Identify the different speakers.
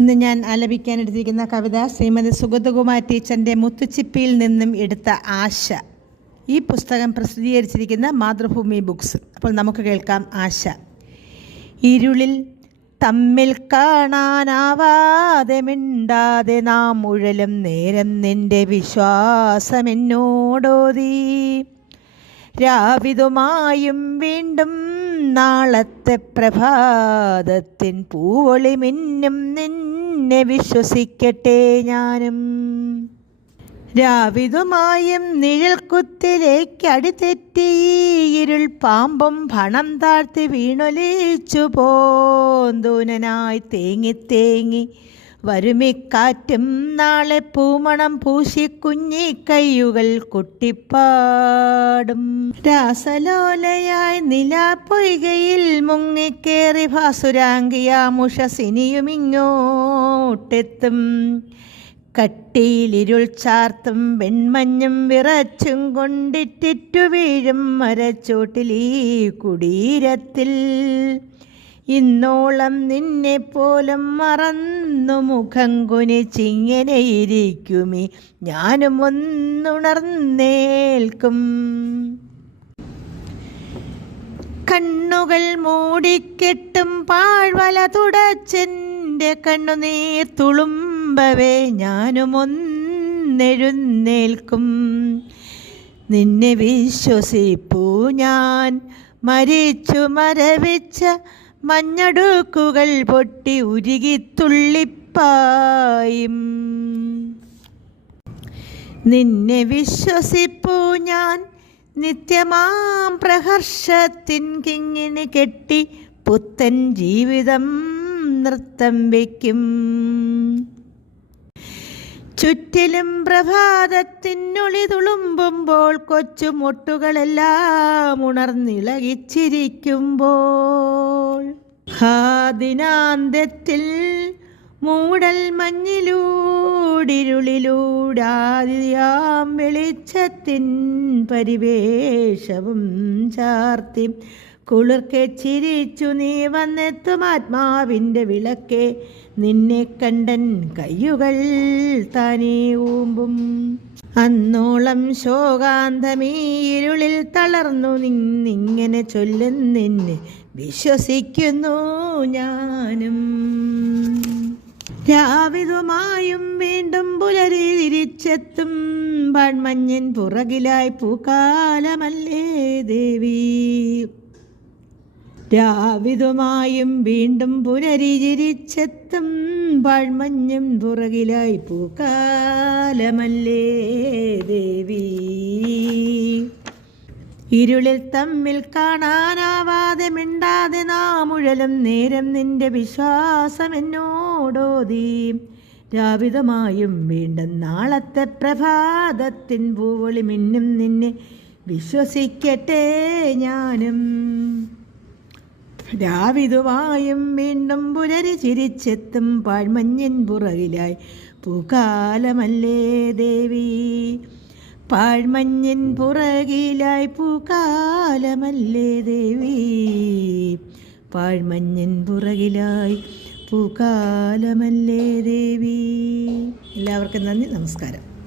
Speaker 1: ഇന്ന് ഞാൻ ആലപിക്കാനെടുത്തിരിക്കുന്ന കവിത ശ്രീമതി സുഗതകുമാർ ടീച്ചറിന്റെ മുത്തുച്ചിപ്പിയിൽ നിന്നും എടുത്ത ആശ. ഈ പുസ്തകം പ്രസിദ്ധീകരിച്ചിരിക്കുന്ന മാതൃഭൂമി ബുക്സ്. അപ്പോൾ നമുക്ക് കേൾക്കാം ആശ. ഇരുളിൽ തമ്മിൽ കാണാനാവാതെ മിണ്ടാതെ നാം മുഴലും നേരം നിന്റെ വിശ്വാസമെന്നോടോതീ. രാവിതുമായും വീണ്ടും നാളത്തെ പ്രഭാതത്തിൻ പൂവൊളി മിന്നും നിന്നെ വിശ്വസിക്കട്ടെ ഞാനും. രാവിതുമായും നിഴൽക്കുത്തിലേക്ക് അടിതെറ്റി ഇരുൾ പാമ്പും പണം താഴ്ത്തി വീണൊലിച്ചു പോന്തൂനനായി തേങ്ങി തേങ്ങി വരുമിക്കാറ്റും നാളെ പൂമണം പൂശി കുഞ്ഞി കയ്യുകൾ കൊട്ടിപ്പാടും. രാസലോലയായി നിലാപ്പൊയ്കയിൽ മുങ്ങിക്കേറി ഭാസുരാങ്കിയാമുഷസിനിയുമിങ്ങോട്ടെത്തും കട്ടിയിലിരുൾ ചാർത്തും വെൺമഞ്ഞും വിറച്ചും കൊണ്ടിറ്റിറ്റു വീഴും മരച്ചോട്ടിൽ ഈ കുടീരത്തിൽ. ഇന്നോളം നിന്നെ പോലും മറന്നു മുഖം കുനിച്ചിങ്ങനെ ഇരിക്കുമേ ഞാനും ഒന്നുണർന്നേൽക്കും. കണ്ണുകൾ മൂടിക്കെട്ടും പാഴ്വല തുടച്ചെന്റെ കണ്ണുനീർ തുളുമ്പവേ ഞാനും ഒന്നെഴുന്നേൽക്കും. നിന്നെ വിശ്വസിപ്പൂ ഞാൻ. മരിച്ചു മരവിച്ച മഞ്ഞടുക്കുകൾ പൊട്ടി ഉരുകിത്തുള്ളിപ്പായും നിന്നെ വിശ്വസിപ്പൂ ഞാൻ. നിത്യമാം പ്രഹർഷത്തിൻ കിങ്ങിണി കെട്ടി പുത്തൻ ജീവിതം നൃത്തം വയ്ക്കും ചുറ്റിലും പ്രഭാതത്തിനൊളി തുളുമ്പുമ്പോൾ കൊച്ചുമുട്ടുകളെല്ലാം ഉണർന്നിളകിച്ചിരിക്കുമ്പോൾ ഹാദിനാന്ത്യത്തിൽ മൂടൽ മഞ്ഞിലൂടിരുളിലൂടാതിയാം വെളിച്ചത്തിൻ പരിവേഷവും ചാർത്തി. കുളിർക്കെ ചിരിച്ചു നീ വന്നെത്തും ആത്മാവിന്റെ വിളക്കെ. നിന്നെ കണ്ടൻ കയ്യുകൾ താനേ ഊമ്പും. അന്നോളം ശോകാന്തമീ ഇരുളിൽ തളർന്നു നിന്നിങ്ങനെ ചൊല്ലുന്നെന്നെ വിശ്വസിക്കുന്നു ഞാനും. രാവിതുമായും വീണ്ടും പുലരി തിരിച്ചെത്തും പൺമഞ്ഞൻ പുറകിലായി പൂക്കാലമല്ലേ രാവിതുമായും വീണ്ടും പുനരിചിരിച്ചെത്തും പാഴ്മഞ്ഞും പുറകിലായി പൂക്കാലമല്ലേ ദേവി. ഇരുളിൽ തമ്മിൽ കാണാനാവാതെ മിണ്ടാതെ നാമുഴലും നേരം നിന്റെ വിശ്വാസം എന്നോടോതി രാവിതമായും വീണ്ടും നാളത്തെ പ്രഭാതത്തിൻ പൂവൊളി മിന്നും നിന്നെ വിശ്വസിക്കട്ടെ ഞാനും. രാവിതുമായും വീണ്ടും പുലരി ചിരിച്ചെത്തും പാഴ്മഞ്ഞിൻ പുറകിലായി. പൂക്കാലമല്ലേ ദേവി? പാഴ്മഞ്ഞിൻ പുറകിലായി പൂക്കാലമല്ലേ ദേവി? പാഴ്മഞ്ഞിൻ പുറകിലായി പൂക്കാലമല്ലേ ദേവി? എല്ലാവർക്കും നന്ദി നമസ്കാരം.